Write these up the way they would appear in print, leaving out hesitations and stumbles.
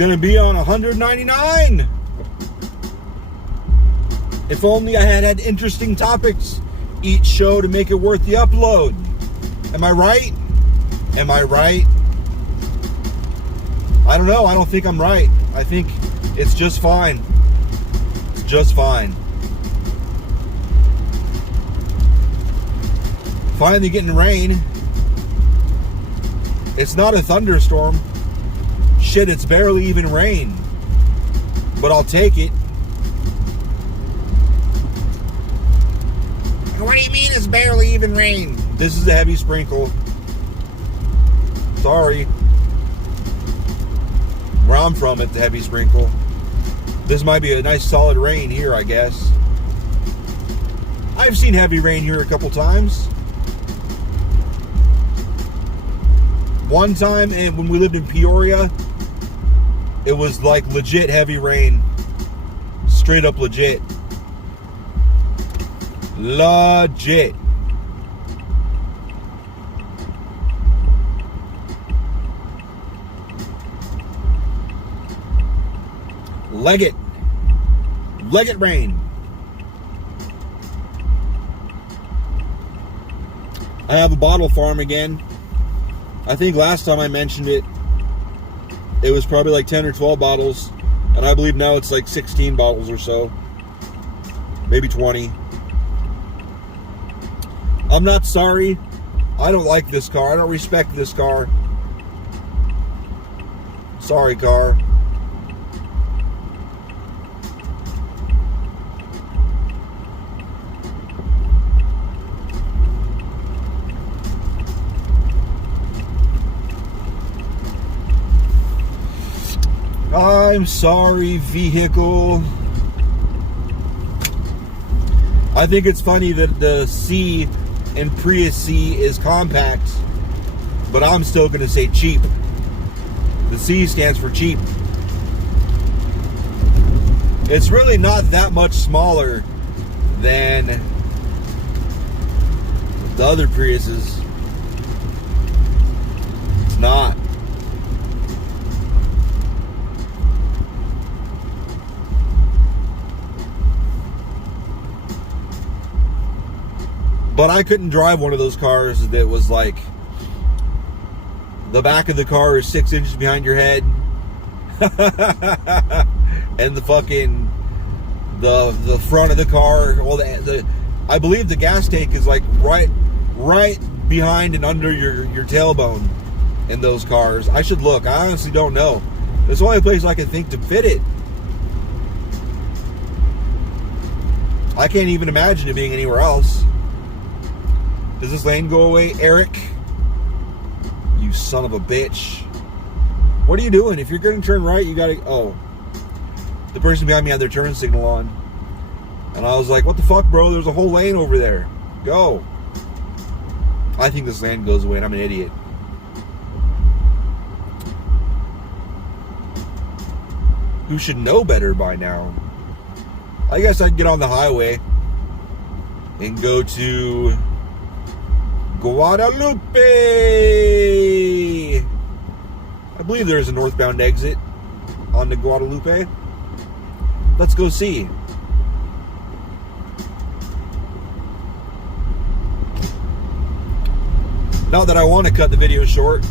going to be on 199. If only I had interesting topics each show to make it worth the upload. Am I right? Am I right? I don't know. I don't think I'm right. I think it's just fine. It's just fine. Finally getting rain. It's not a thunderstorm. Shit, it's barely even rain. But I'll take it. What do you mean it's barely even rain? This is a heavy sprinkle. Sorry. Where I'm from, it's a heavy sprinkle. This might be a nice solid rain here, I guess. I've seen heavy rain here a couple times. One time, and when we lived in Peoria, it was like legit heavy rain. Straight up legit. Legit. Leg it rain. I have a bottle farm again. I think last time I mentioned it, it was probably like 10 or 12 bottles. And I believe now it's like 16 bottles or so. Maybe 20. I'm not sorry. I don't like this car. I don't respect this car. Sorry, car. I'm sorry, vehicle. I think it's funny that the C in Prius C is compact, but I'm still going to say cheap. The C stands for cheap. It's really not that much smaller than the other Priuses. It's not. But I couldn't drive one of those cars that was like, the back of the car is 6 inches behind your head. And the fucking, the front of the car, well, I believe the gas tank is like right behind and under your tailbone in those cars. I should look. I honestly don't know. It's the only place I can think to fit it. I can't even imagine it being anywhere else. Does this lane go away, Eric? You son of a bitch. What are you doing? If you're going to turn right, you got to... Oh. The person behind me had their turn signal on. And I was like, what the fuck, bro? There's a whole lane over there. Go. I think this lane goes away and I'm an idiot. Who should know better by now? I guess I'd get on the highway and go to... Guadalupe! I believe there is a northbound exit on the Guadalupe. Let's go see. Not that I want to cut the video short.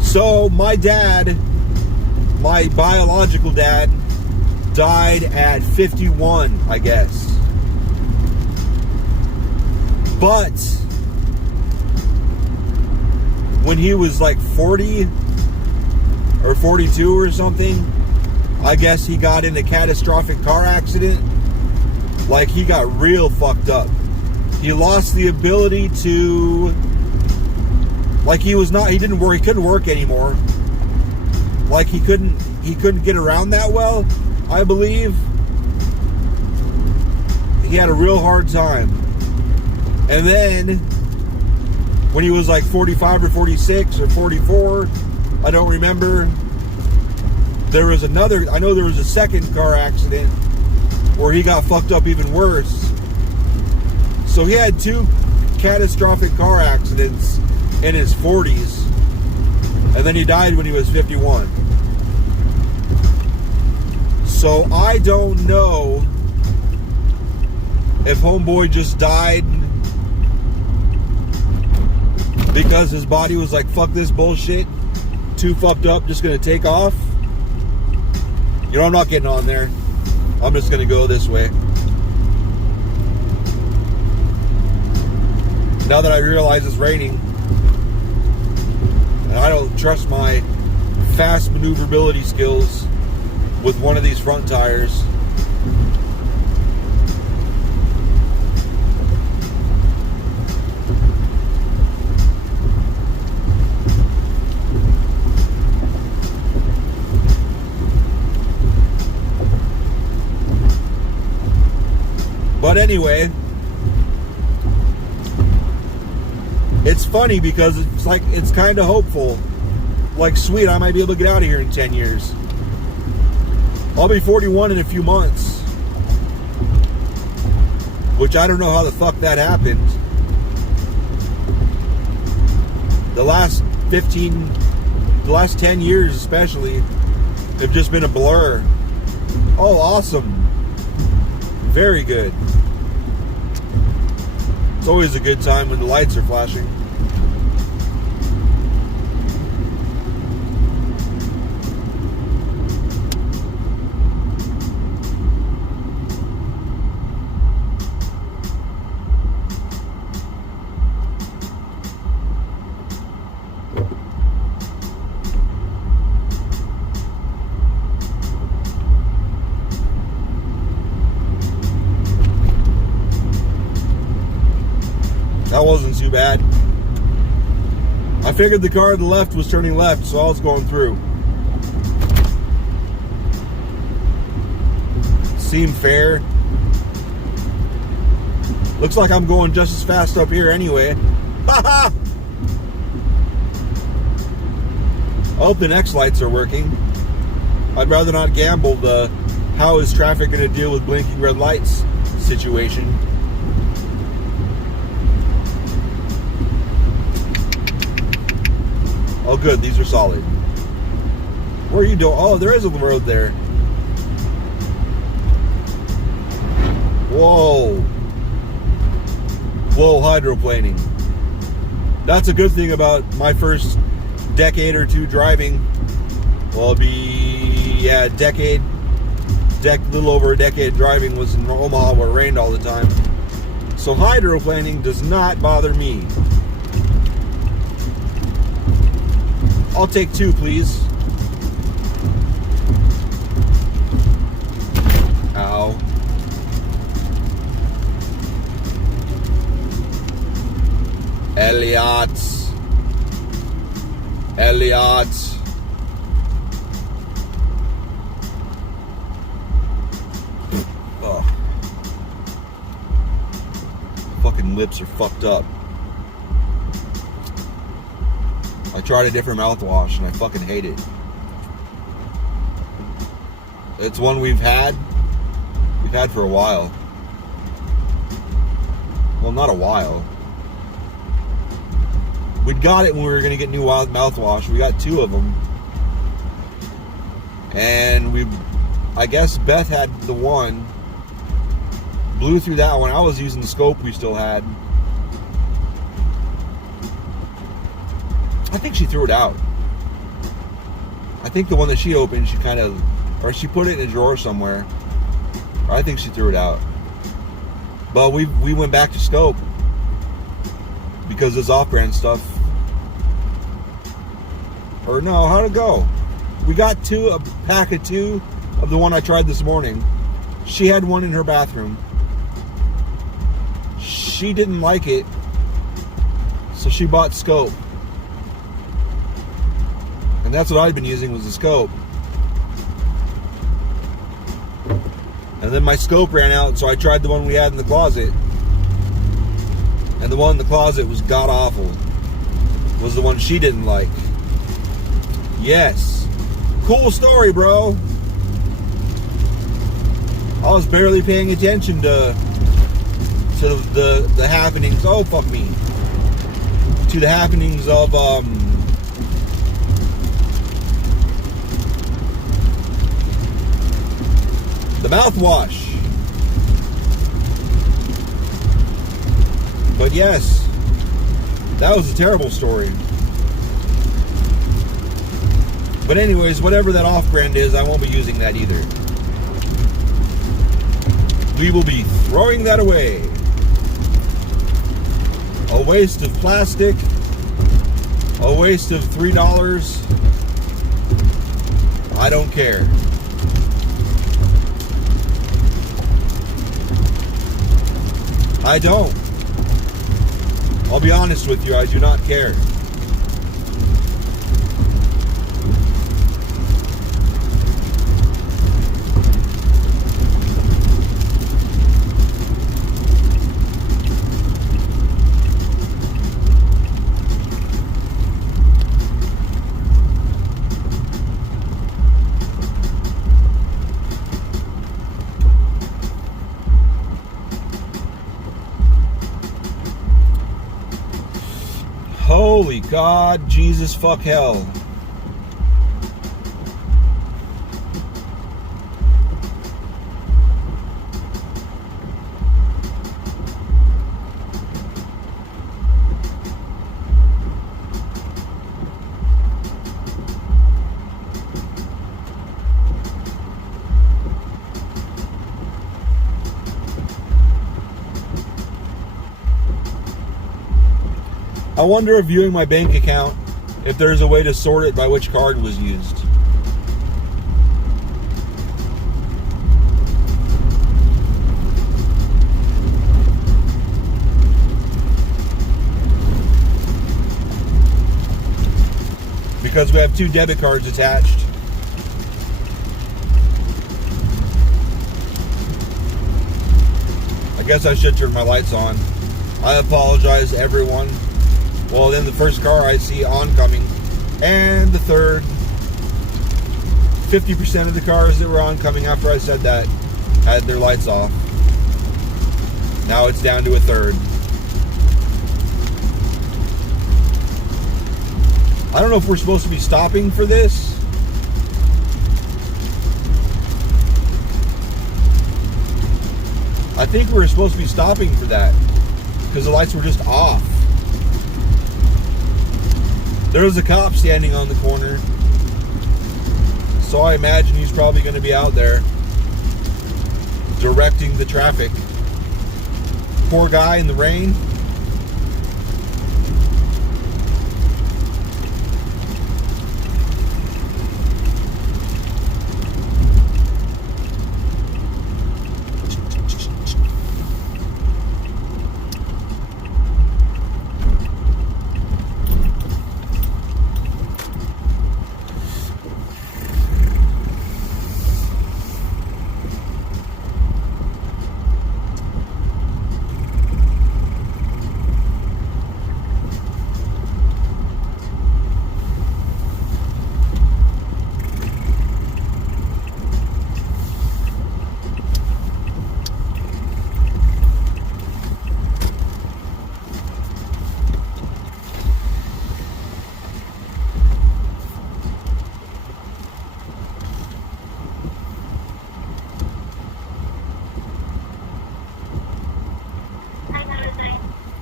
So my dad, my biological dad, died at 51, I guess. But when he was like 40 or 42 or something, I guess he got in a catastrophic car accident. Like, he got real fucked up. He lost the ability to, like, he couldn't work anymore. Like, he couldn't get around that well, I believe. He had a real hard time. And then, when he was like 45 or 46 or 44, I don't remember, there was a second car accident where he got fucked up even worse. So he had 2 catastrophic car accidents in his 40s. And then he died when he was 51. So I don't know if homeboy just died because his body was like, fuck this bullshit, too fucked up, just gonna take off. You know, I'm not getting on there. I'm just gonna go this way. Now that I realize it's raining, and I don't trust my fast maneuverability skills with one of these front tires. But anyway, it's funny because it's like, it's kind of hopeful. Like, sweet, I might be able to get out of here in 10 years. I'll be 41 in a few months. Which I don't know how the fuck that happened. The last 10 years especially, have just been a blur. Oh, awesome. Very good. It's always a good time when the lights are flashing. That wasn't too bad. I figured the car to the left was turning left, so I was going through. Seemed fair. Looks like I'm going just as fast up here anyway. Haha! I hope the next lights are working. I'd rather not gamble the how is traffic going to deal with blinking red lights situation. Oh good, these are solid. Where are you doing? Oh, there is a road there. Whoa. Whoa, hydroplaning. That's a good thing about my first decade or two driving. Well, it'll be, yeah, little over a decade driving was in Omaha where it rained all the time. So hydroplaning does not bother me. I'll take 2, please. Ow. Elliot. Ugh. Fucking lips are fucked up. I tried a different mouthwash and I fucking hate it. It's one we've had for a while. Well, not a while. We got it when we were going to get new mouthwash. We got 2 of them. And I guess Beth had the one. Blew through that one. I was using the scope we still had. I think she threw it out. I think the one that she opened, she kind of, or she put it in a drawer somewhere. I think she threw it out. But we went back to scope because this off-brand stuff. Or no, how'd it go? We got a pack of 2 of the one I tried this morning. She had one in her bathroom. She didn't like it, so she bought scope. And that's what I'd been using, was the scope. And then my scope ran out, so I tried the one we had in the closet. And the one in the closet was god-awful. Was the one she didn't like. Yes. Cool story, bro. I was barely paying attention to the happenings. Oh, fuck me. to the happenings of the mouthwash. But yes, that was a terrible story. But anyways, whatever that off-brand is, I won't be using that either. We will be throwing that away. A waste of plastic. A waste of $3. I don't care. I don't. I'll be honest with you, I do not care. Holy God, Jesus, fuck hell. I wonder if viewing my bank account, if there's a way to sort it by which card was used. Because we have 2 debit cards attached. I guess I should turn my lights on. I apologize, everyone. Well, then the first car I see oncoming, and the third. 50% of the cars that were oncoming after I said that had their lights off. Now it's down to a third. I don't know if we're supposed to be stopping for this. I think we're supposed to be stopping for that because the lights were just off. There was a cop standing on the corner, so I imagine he's probably going to be out there directing the traffic. Poor guy in the rain.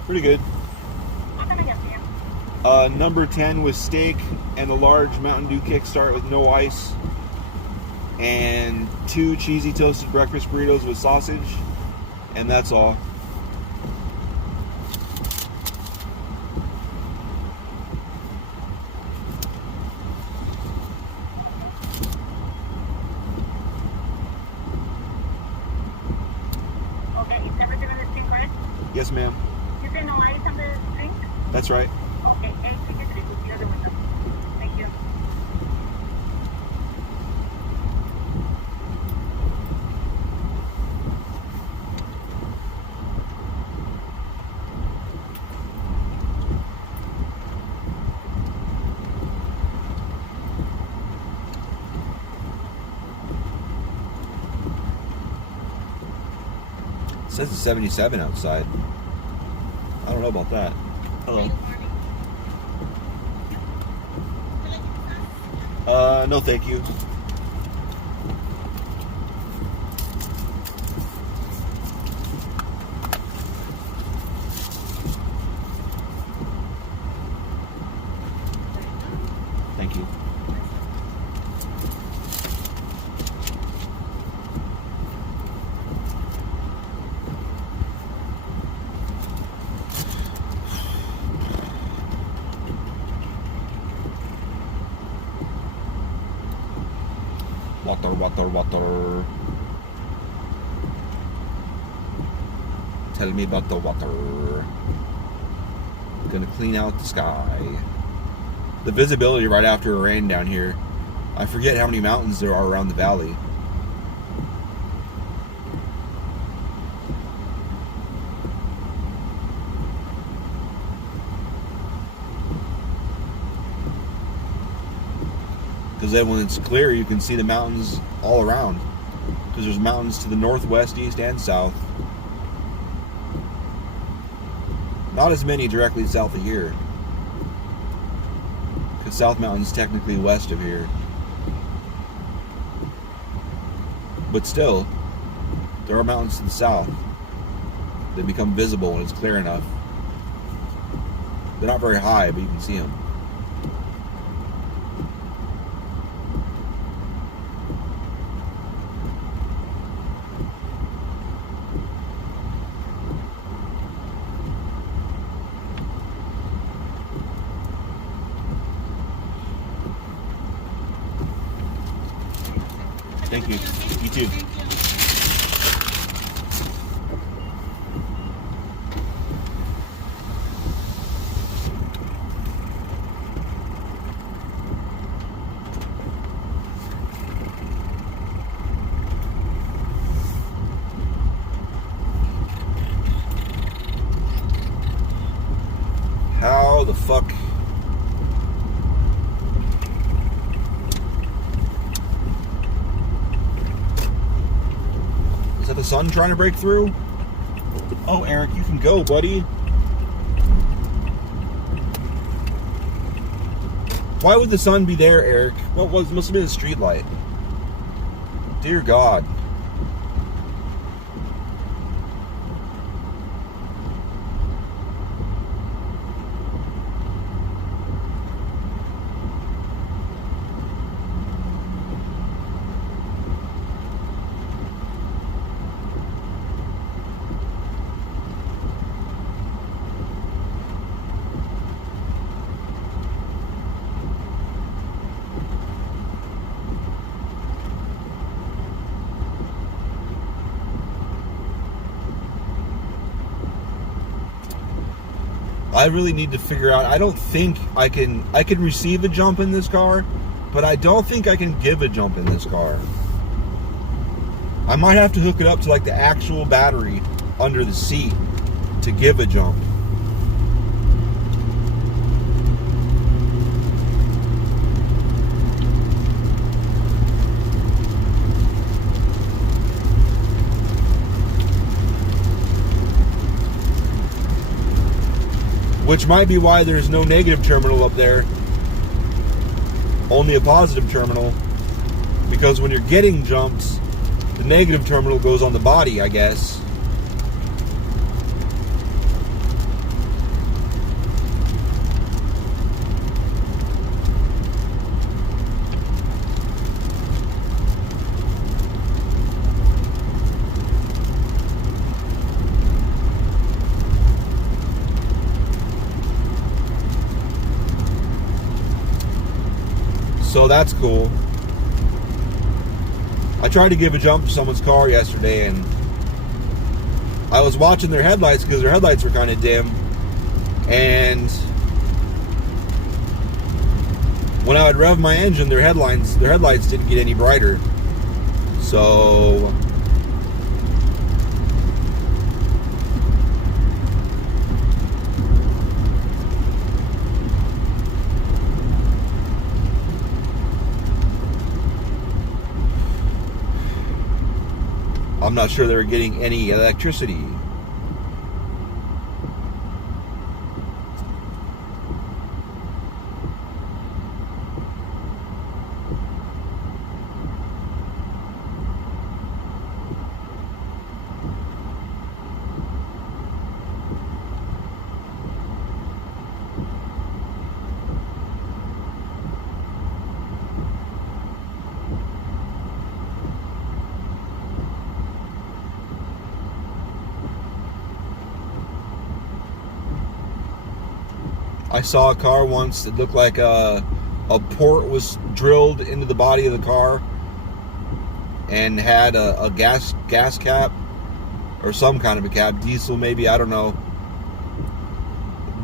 Pretty good. What can I get for you? Number 10 with steak and a large Mountain Dew Kickstart with no ice. And 2 cheesy toasted breakfast burritos with sausage. And that's all. Okay, is everything on the street, correct? Yes, ma'am. You say no ice on the drink? That's right. Okay, and take your drink with the other window. Thank you. It says it's 77 outside. I don't know about that. Hello. Good morning. No, thank you. Thank you. Water, water, water. Tell me about the water. Gonna clean out the sky. The visibility right after a rain down here. I forget how many mountains there are around the valley. Because then when it's clear, you can see the mountains all around. Because there's mountains to the northwest, east, and south. Not as many directly south of here. Because South Mountain's technically west of here. But still, there are mountains to the south that become visible when it's clear enough. They're not very high, but you can see them. Thank you. You too. How the fuck? Is that the sun trying to break through? Oh, Eric, you can go, buddy. Why would the sun be there, Eric? Must have been a street light. Dear God. I really need to figure out. I don't think I can receive a jump in this car, but I don't think I can give a jump in this car. I might have to hook it up to like the actual battery under the seat to give a jump. Which might be why there's no negative terminal up there. Only a positive terminal. Because when you're getting jumps, the negative terminal goes on the body, I guess. So that's cool. I tried to give a jump to someone's car yesterday, and I was watching their headlights because their headlights were kind of dim. And when I would rev my engine, their headlights didn't get any brighter. So I'm not sure they were getting any electricity. I saw a car once that looked like a port was drilled into the body of the car and had a gas cap or some kind of a cap, diesel maybe, I don't know,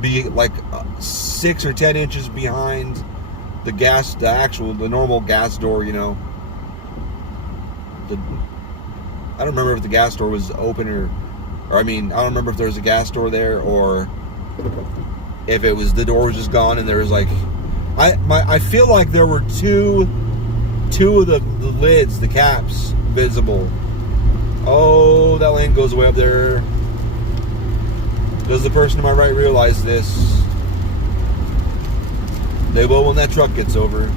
be like 6 or 10 inches behind the normal gas door, you know. I don't remember if the gas door was open or I mean, I don't remember if there was a gas door there or if it was the door was just gone and there was like, I feel like there were two of the lids, the caps, visible. Oh, that lane goes way up there. Does the person to my right realize this? They will when that truck gets over.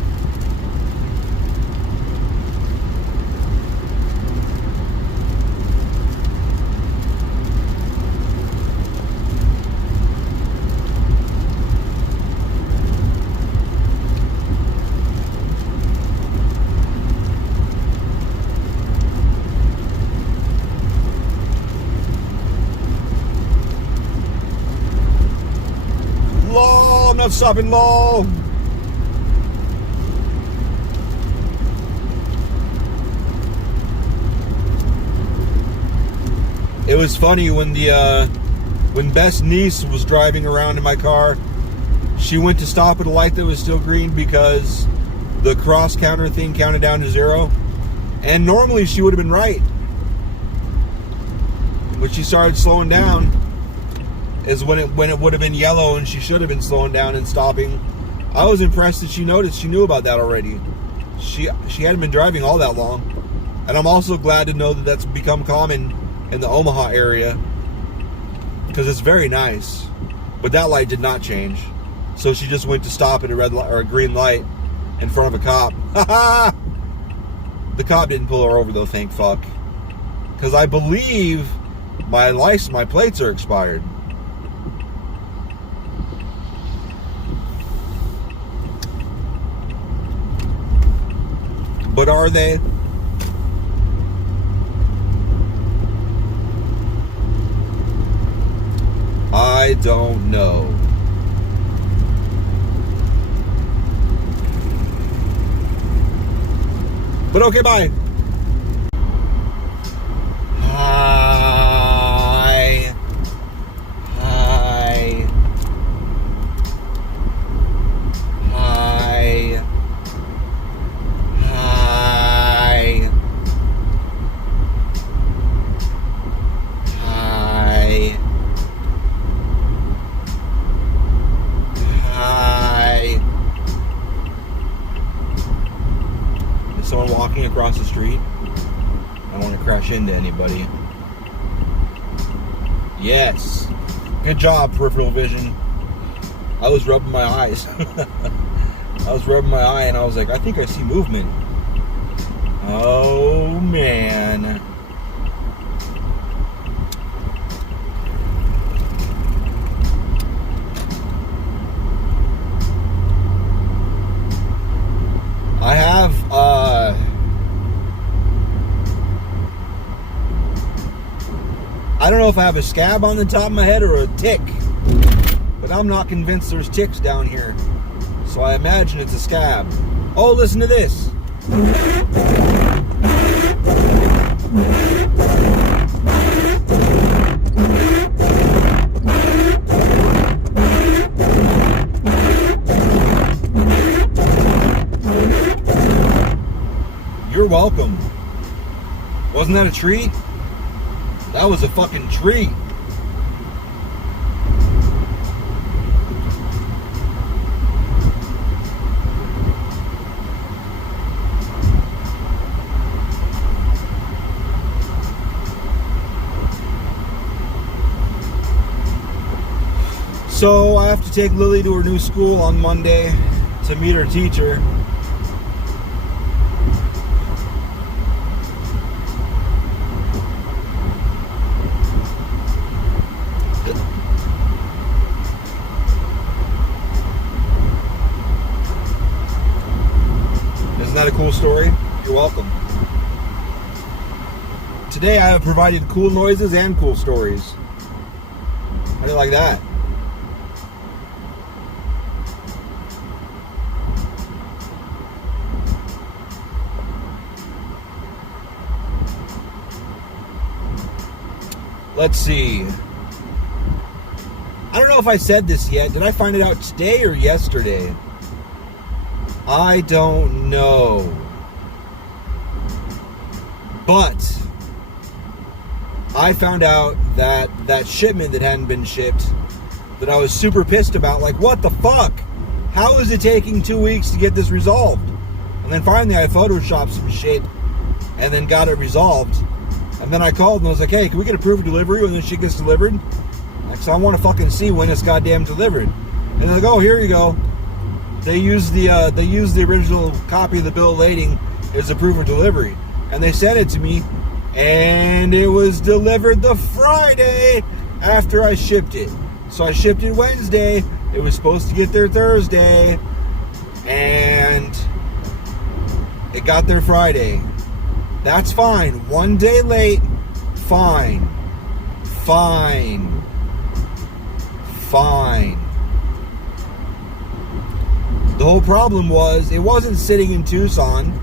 I'm not stopping long. It was funny when when Beth's niece was driving around in my car, she went to stop at a light that was still green because the cross counter thing counted down to 0. And normally she would have been right. But she started slowing down is when it would have been yellow and she should have been slowing down and stopping. I was impressed that she noticed. She knew about that already. She hadn't been driving all that long. And I'm also glad to know that that's become common in the Omaha area because it's very nice. But that light did not change. So she just went to stop at a red light or a green light in front of a cop. The cop didn't pull her over though, thank fuck. Because I believe my plates are expired. But are they? I don't know. But okay, bye. Hi. Hi. Hi. Hi. Hi. Hi. Is someone walking across the street? I don't want to crash into anybody. Yes. Good job, peripheral vision. I was rubbing my eyes. I was rubbing my eye and I was like, I think I see movement. Oh, man. I have, I don't know if I have a scab on the top of my head or a tick, but I'm not convinced there's ticks down here. So I imagine it's a scab. Oh, listen to this. You're welcome. Wasn't that a treat? That was a fucking treat. So I have to take Lily to her new school on Monday to meet her teacher. Isn't that a cool story? You're welcome. Today I have provided cool noises and cool stories. How do you like that? let's see. I don't know if I said this yet. Did I find it out today or yesterday? I don't know. But I found out that that shipment that hadn't been shipped, that I was super pissed about, like, what the fuck? How is it taking 2 weeks to get this resolved? And then finally I photoshopped some shit and then got it resolved. And then I called and I was like, hey, can we get a proof of delivery when this shit gets delivered? Like, so I want to fucking see when it's goddamn delivered. And they're like, oh, here you go. They used the original copy of the bill of lading as a proof of delivery. And they sent it to me, and it was delivered the Friday after I shipped it. So I shipped it Wednesday. It was supposed to get there Thursday, and it got there Friday. That's fine. 1 day late, fine. Fine. Fine. The whole problem was it wasn't sitting in Tucson.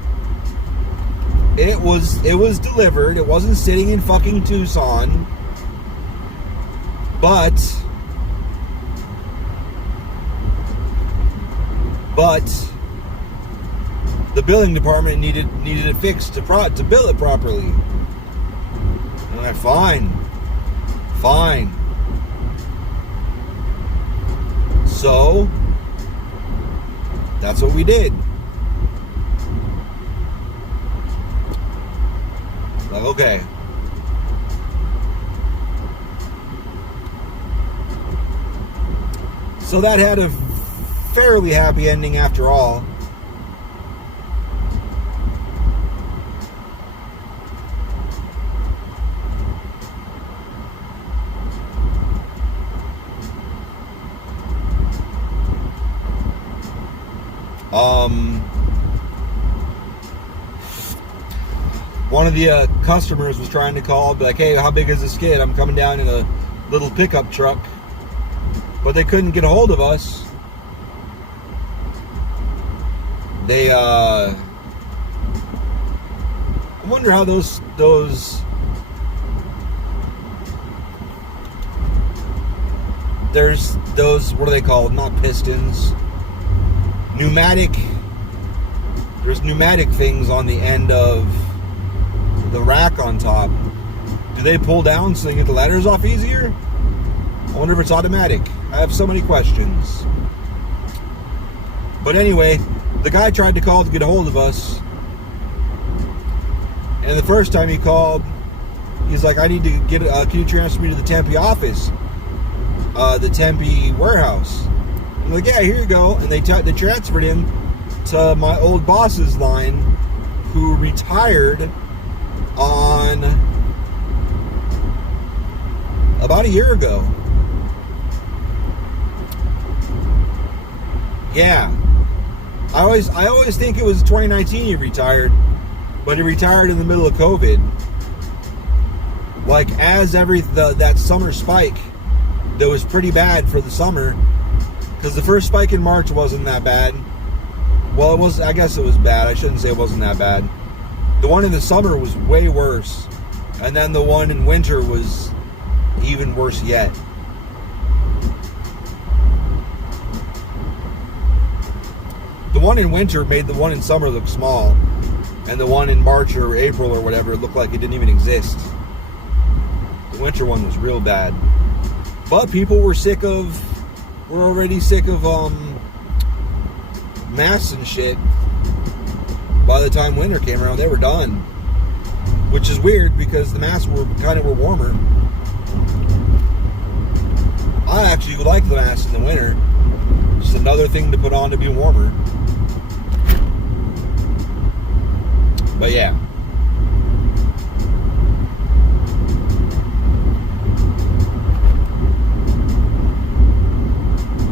It was delivered. It wasn't sitting in fucking Tucson. But the billing department needed it fixed to bill it properly. And I'm like, fine. So that's what we did. Like, okay. So that had a fairly happy ending after all. One of the customers was trying to call, be like, hey, how big is the skid? I'm coming down in a little pickup truck. But they couldn't get a hold of us. They, I wonder how those, there's those, what are they called? Not pistons. There's pneumatic things on the end of the rack on top. Do they pull down so they get the ladders off easier? I wonder if it's automatic. I have so many questions. But anyway, the guy tried to call to get a hold of us. And the first time he called, he's like, I need to get, can you transfer me to the Tempe office? The Tempe warehouse. I'm like, yeah, here you go. And they transferred him to my old boss's line, who retired on about a year ago. Yeah. I always think it was 2019 he retired, but he retired in the middle of COVID. Like, as that summer spike that was pretty bad for the summer, because the first spike in March wasn't that bad. Well, it was, I guess it was bad. I shouldn't say it wasn't that bad. The one in the summer was way worse. And then the one in winter was even worse yet. The one in winter made the one in summer look small. And the one in March or April or whatever looked like it didn't even exist. The winter one was real bad. But people were already sick of masks and shit. By the time winter came around, they were done. Which is weird because the masks were warmer. I actually like the masks in the winter. Just another thing to put on to be warmer. But yeah.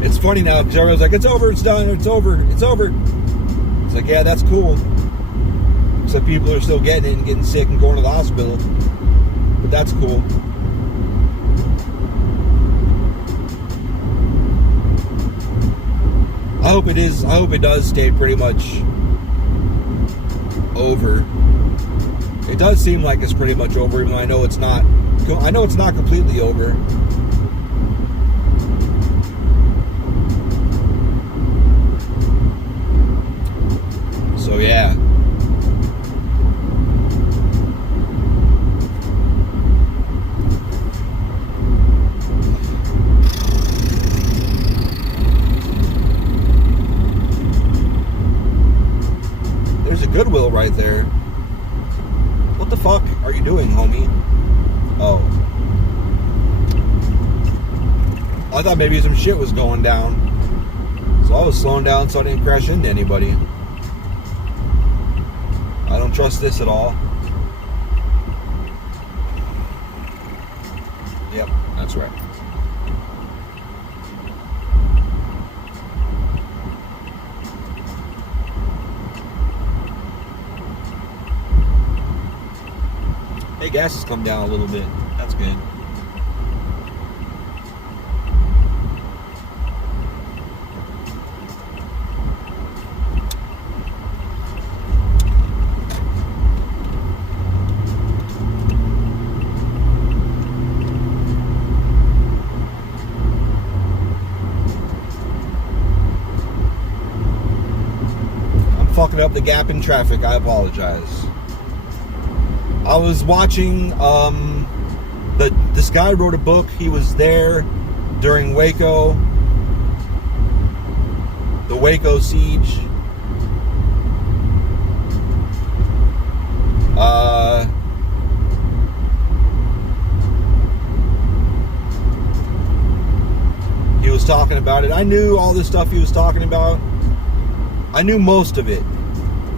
It's funny now because everyone's like, it's over, it's done, it's over. It's like, yeah, that's cool. So people are still getting it and getting sick and going to the hospital. But that's cool. I hope it does stay pretty much over. It does seem like it's pretty much over, even though I know it's not I know it's not completely over. So yeah. There's a Goodwill right there. What the fuck are you doing, homie? Oh. I thought maybe some shit was going down. So I was slowing down so I didn't crash into anybody. I don't trust this at all. Yep, that's right. Hey, gas has come down a little bit. That's good. I'm fucking up the gap in traffic. I apologize. I was watching, this guy wrote a book. He was there during Waco, the Waco siege. He was talking about it. I knew all this stuff he was talking about. I knew most of it.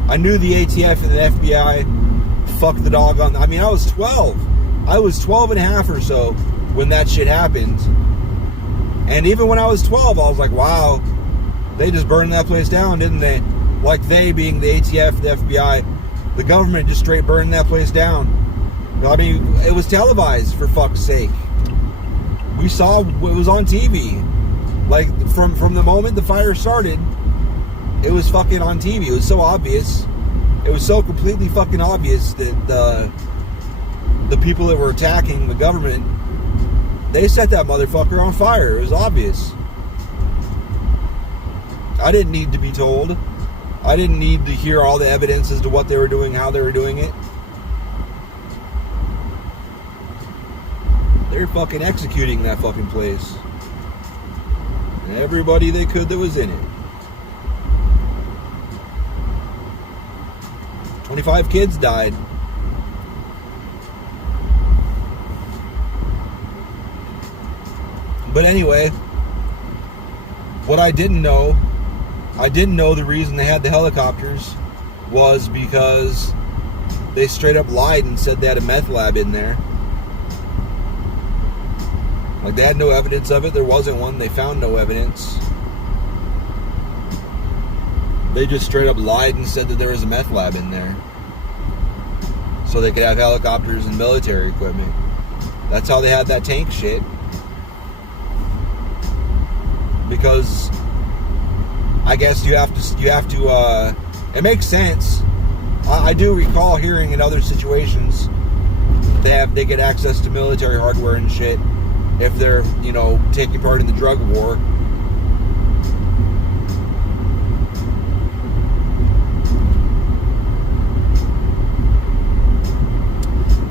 I knew the ATF and the FBI fuck the dog on. I mean, I was 12. I was 12 and a half or so when that shit happened. And even when I was 12, I was like, wow, they just burned that place down, didn't they? Like, they being the ATF, the FBI, the government just straight burned that place down. I mean, it was televised, for fuck's sake. We saw it was on TV. Like, from the moment the fire started, it was fucking on TV. It was so obvious. It was so completely fucking obvious that the people that were attacking the government, they set that motherfucker on fire. It was obvious. I didn't need to be told. I didn't need to hear all the evidence as to what they were doing, how they were doing it. They're fucking executing that fucking place. And everybody they could that was in it. 25 kids died. But anyway, what I didn't know the reason they had the helicopters was because they straight up lied and said they had a meth lab in there. Like, they had no evidence of it. There wasn't one. They found no evidence. They just straight up lied and said that there was a meth lab in there. So they could have helicopters and military equipment. That's how they had that tank shit. Because I guess you have to it makes sense. I do recall hearing in other situations they get access to military hardware and shit if they're, taking part in the drug war.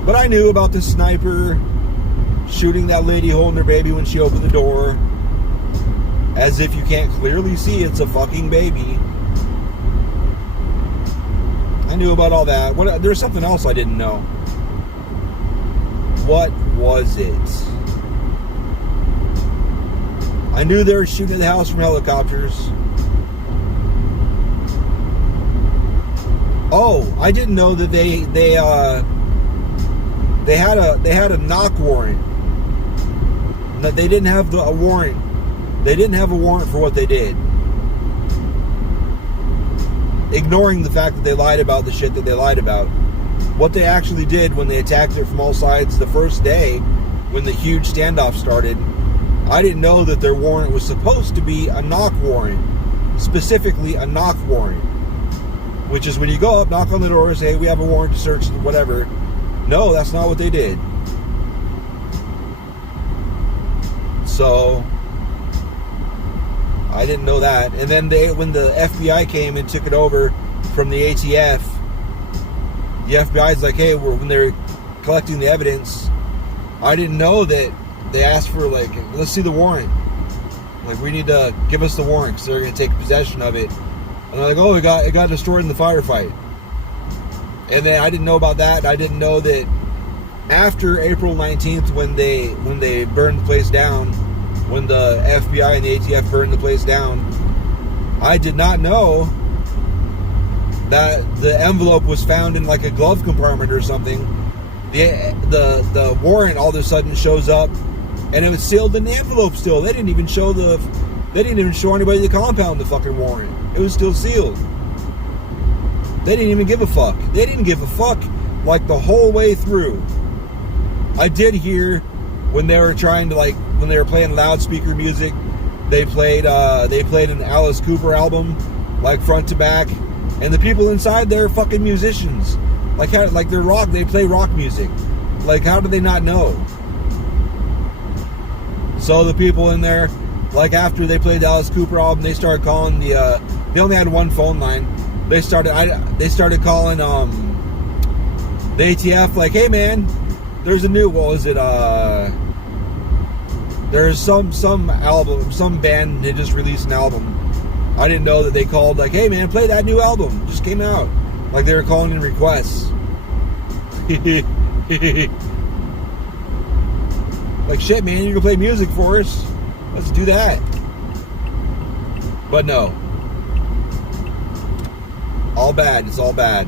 But I knew about the sniper shooting that lady holding her baby when she opened the door. As if you can't clearly see it's a fucking baby. I knew about all that. There's something else I didn't know. What was it? I knew they were shooting at the house from helicopters. Oh, I didn't know that they had a knock warrant. That they didn't have a warrant. They didn't have a warrant for what they did. Ignoring the fact that they lied about the shit that they lied about. What they actually did when they attacked it from all sides the first day, when the huge standoff started, I didn't know that their warrant was supposed to be a knock warrant. Specifically, a knock warrant. Which is when you go up, knock on the door, say, hey, we have a warrant to search whatever. No, that's not what they did. So I didn't know that. And then when the FBI came and took it over from the ATF, the FBI's like, hey, when they're collecting the evidence, I didn't know that they asked for, like, let's see the warrant. Like, we need to give us the warrant because they're going to take possession of it. And they're like, oh, it got destroyed in the firefight. And then I didn't know about that. I didn't know that after April 19th, when they burned the place down, when the FBI and the ATF burned the place down, I did not know that the envelope was found in like a glove compartment or something. The warrant all of a sudden shows up, and it was sealed in the envelope still. They didn't even show anybody the compound the fucking warrant. It was still sealed. They didn't even give a fuck. They didn't give a fuck like the whole way through. I did hear when they were trying to, like, when they were playing loudspeaker music, they played an Alice Cooper album, like front to back, and the people inside there are fucking musicians. Like they're rock, they play rock music. Like, how did they not know? So the people in there, like, after they played the Alice Cooper album, they started calling they only had one phone line. They started calling the ATF, like, hey man, there's a new, what was it, there's some album, some band, they just released an album. I didn't know that they called, like, hey man, play that new album, just came out. Like, they were calling in requests. Like, shit man, you can play music for us, let's do that. But no, all bad. It's all bad.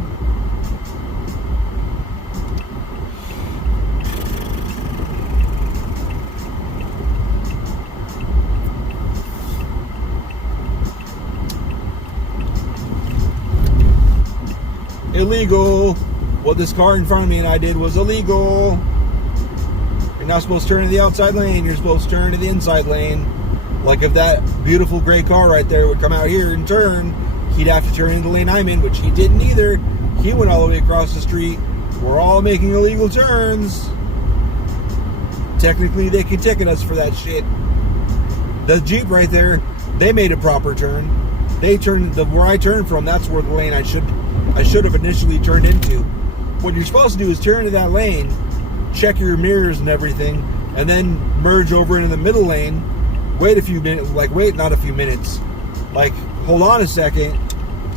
Illegal. What this car in front of me and I did was illegal. You're not supposed to turn to the outside lane. You're supposed to turn to the inside lane. Like, if that beautiful gray car right there would come out here and turn, he'd have to turn into the lane I'm in, which he didn't either. He went all the way across the street. We're all making illegal turns. Technically, they can ticket us for that shit. The Jeep right there, they made a proper turn. They turned where I turned from. That's where the lane I should have initially turned into. What you're supposed to do is turn into that lane, check your mirrors and everything, and then merge over into the middle lane. Wait a few minutes, not a few minutes. Like, hold on a second,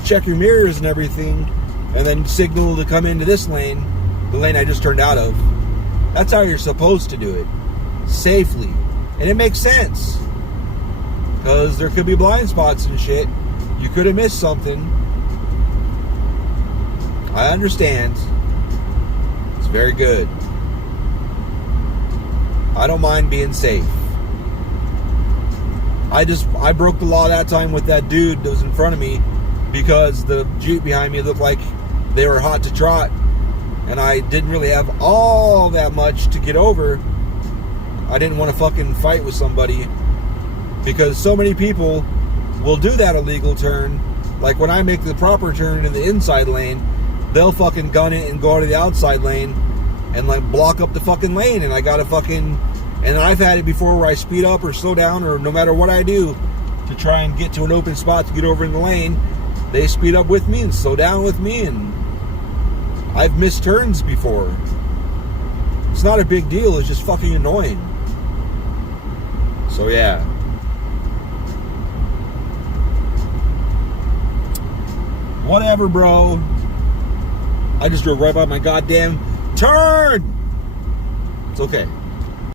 check your mirrors and everything, and then signal to come into this lane, the lane I just turned out of. That's how you're supposed to do it. Safely. And it makes sense. Because there could be blind spots and shit. You could have missed something. I understand. It's very good. I don't mind being safe. I broke the law that time with that dude that was in front of me because the Jeep behind me looked like they were hot to trot, and I didn't really have all that much to get over. I didn't want to fucking fight with somebody because so many people will do that illegal turn. Like, when I make the proper turn in the inside lane, they'll fucking gun it and go to the outside lane and, like, block up the fucking lane, and I gotta fucking... And I've had it before where I speed up or slow down or no matter what I do to try and get to an open spot to get over in the lane, they speed up with me and slow down with me, and I've missed turns before. It's not a big deal, it's just fucking annoying. So yeah. Whatever, bro. I just drove right by my goddamn turn! It's okay.